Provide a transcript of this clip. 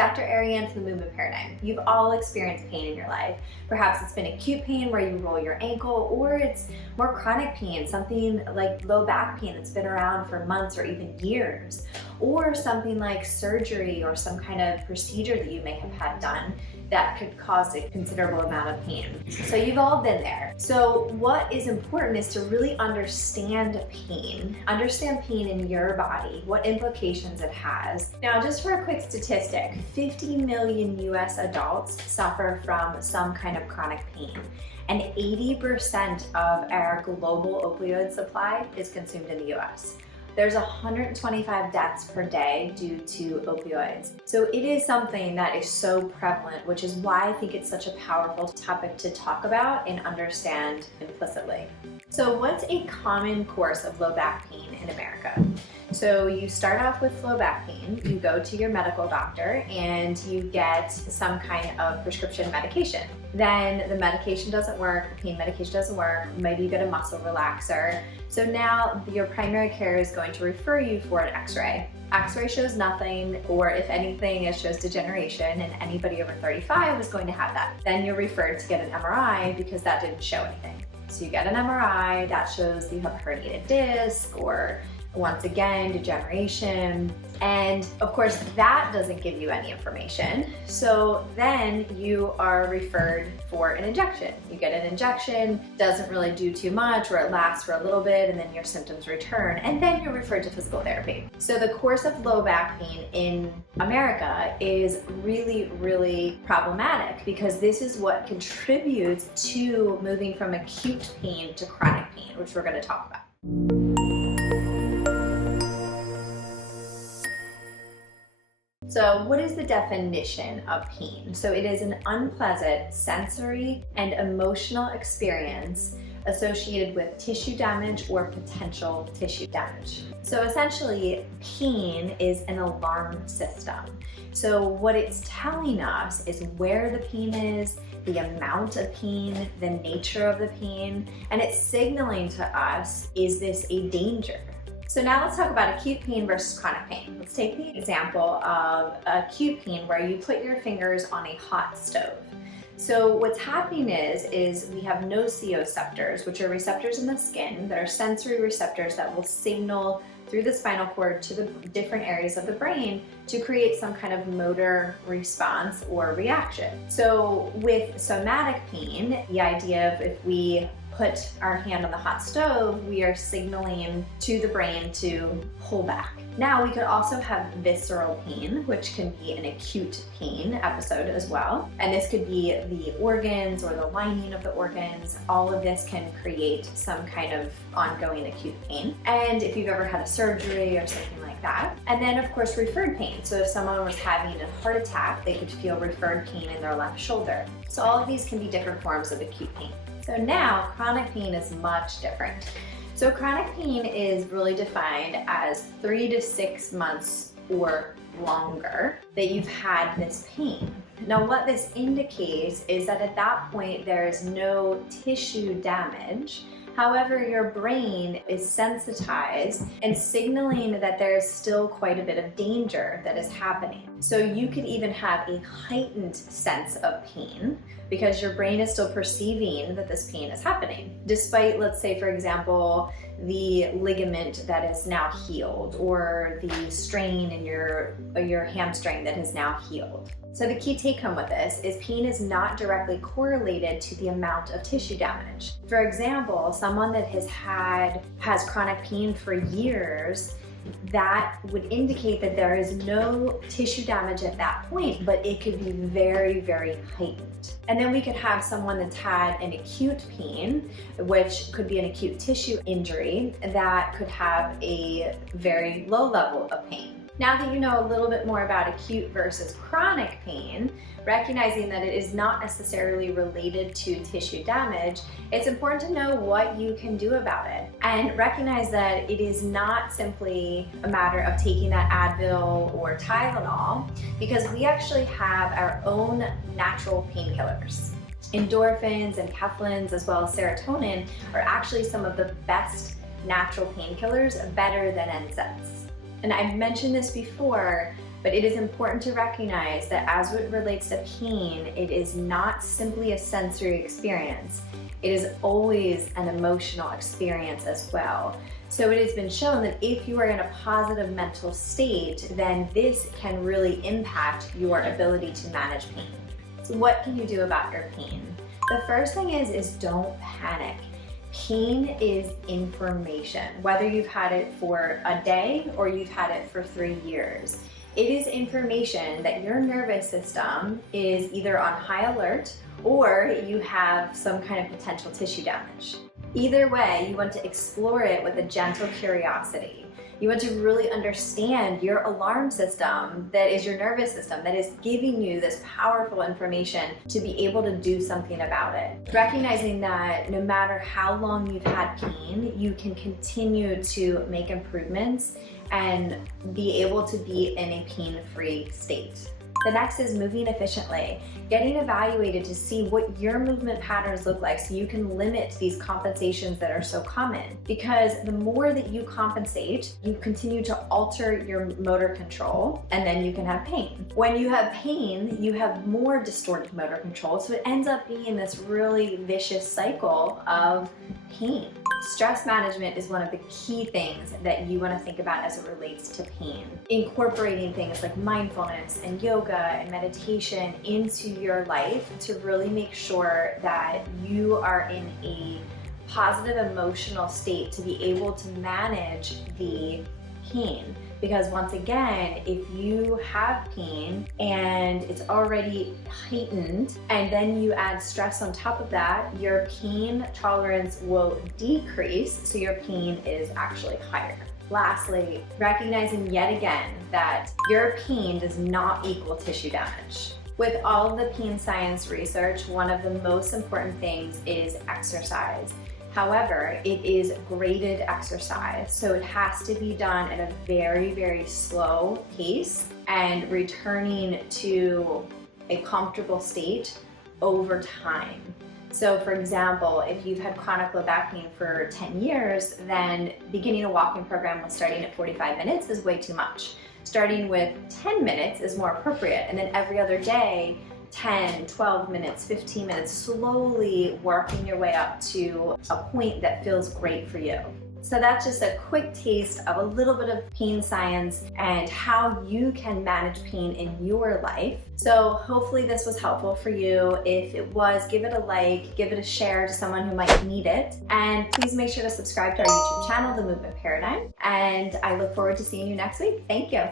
Dr. Ariane from the Movement Paradigm. You've all experienced pain in your life. Perhaps it's been acute pain where you roll your ankle, or it's more chronic pain, something like low back pain that's been around for months or even years, or something like surgery or some kind of procedure that you may have had done that could cause a considerable amount of pain. So you've all been there. So what is important is to really understand pain in your body, what implications it has. Now, just for a quick statistic, 50 million US adults suffer from some kind of chronic pain, and 80% of our global opioid supply is consumed in the US. There's 125 deaths per day due to opioids. So it is something that is so prevalent, which is why I think it's such a powerful topic to talk about and understand implicitly. So what's a common course of low back pain in America? So you start off with low back pain, you go to your medical doctor and you get some kind of prescription medication. Then the medication doesn't work, the pain medication doesn't work, maybe you get a muscle relaxer. So now your primary care is going to refer you for an x-ray. X-ray shows nothing, or if anything, it shows degeneration, and anybody over 35 is going to have that. Then you're referred to get an MRI because that didn't show anything. So you get an MRI, that shows you have a herniated disc, or once again, degeneration. And of course, that doesn't give you any information. So then you are referred for an injection. You get an injection, doesn't really do too much, or it lasts for a little bit, and then your symptoms return, and then you're referred to physical therapy. So the course of low back pain in America is really, really problematic, because this is what contributes to moving from acute pain to chronic pain, which we're going to talk about. So what is the definition of pain? So it is an unpleasant sensory and emotional experience associated with tissue damage or potential tissue damage. So essentially, pain is an alarm system. So what it's telling us is where the pain is, the amount of pain, the nature of the pain, and it's signaling to us, is this a danger? So now let's talk about acute pain versus chronic pain. Let's take the example of acute pain where you put your fingers on a hot stove. So what's happening is we have nociceptors, which are receptors in the skin that are sensory receptors that will signal through the spinal cord to the different areas of the brain to create some kind of motor response or reaction. So with somatic pain, the idea of if we put our hand on the hot stove, we are signaling to the brain to pull back. Now we could also have visceral pain, which can be an acute pain episode as well. And this could be the organs or the lining of the organs. All of this can create some kind of ongoing acute pain. And if you've ever had a surgery or something like that. And then of course, referred pain. So if someone was having a heart attack, they could feel referred pain in their left shoulder. So all of these can be different forms of acute pain. So now chronic pain is much different. So chronic pain is really defined as 3 to 6 months or longer that you've had this pain. Now what this indicates is that at that point there is no tissue damage. However, your brain is sensitized and signaling that there is still quite a bit of danger that is happening. So you could even have a heightened sense of pain because your brain is still perceiving that this pain is happening, despite, let's say, for example, the ligament that is now healed or the strain in your hamstring that is now healed. So the key take home with this is pain is not directly correlated to the amount of tissue damage. For example, someone that has chronic pain for years, that would indicate that there is no tissue damage at that point, but it could be very, very heightened. And then we could have someone that's had an acute pain, which could be an acute tissue injury that could have a very low level of pain. Now that you know a little bit more about acute versus chronic pain, recognizing that it is not necessarily related to tissue damage, it's important to know what you can do about it. And recognize that it is not simply a matter of taking that Advil or Tylenol, because we actually have our own natural painkillers. Endorphins and enkephalins, as well as serotonin, are actually some of the best natural painkillers, better than NSAIDs. And I've mentioned this before, But it is important to recognize that as it relates to pain, it is not simply a sensory experience. It is always an emotional experience as well. So it has been shown that if you are in a positive mental state, then this can really impact your ability to manage pain. So what can you do about your pain? The first thing is don't panic. Pain is information, whether you've had it for a day or you've had it for 3 years. It is information that your nervous system is either on high alert or you have some kind of potential tissue damage. Either way, you want to explore it with a gentle curiosity. You want to really understand your alarm system that is your nervous system that is giving you this powerful information to be able to do something about it. Recognizing that no matter how long you've had pain, you can continue to make improvements and be able to be in a pain-free state. The next is moving efficiently, getting evaluated to see what your movement patterns look like so you can limit these compensations that are so common. Because the more that you compensate, you continue to alter your motor control and then you can have pain. When you have pain, you have more distorted motor control, so it ends up being this really vicious cycle of pain. Stress management is one of the key things that you want to think about as it relates to pain. Incorporating things like mindfulness and yoga and meditation into your life to really make sure that you are in a positive emotional state to be able to manage the pain. Because once again, if you have pain and it's already heightened and then you add stress on top of that, your pain tolerance will decrease, so your pain is actually higher. Lastly, recognizing yet again that your pain does not equal tissue damage. With all of the pain science research, one of the most important things is exercise. However, it is graded exercise, so it has to be done at a very, very slow pace and returning to a comfortable state over time. So for example, if you've had chronic low back pain for 10 years, then beginning a walking program with starting at 45 minutes is way too much. Starting with 10 minutes is more appropriate, and then every other day, 10, 12 minutes, 15 minutes, slowly working your way up to a point that feels great for you. So that's just a quick taste of a little bit of pain science and how you can manage pain in your life. So hopefully this was helpful for you. If it was, give it a like, give it a share to someone who might need it. And please make sure to subscribe to our YouTube channel, The Movement Paradigm. And I look forward to seeing you next week. Thank you.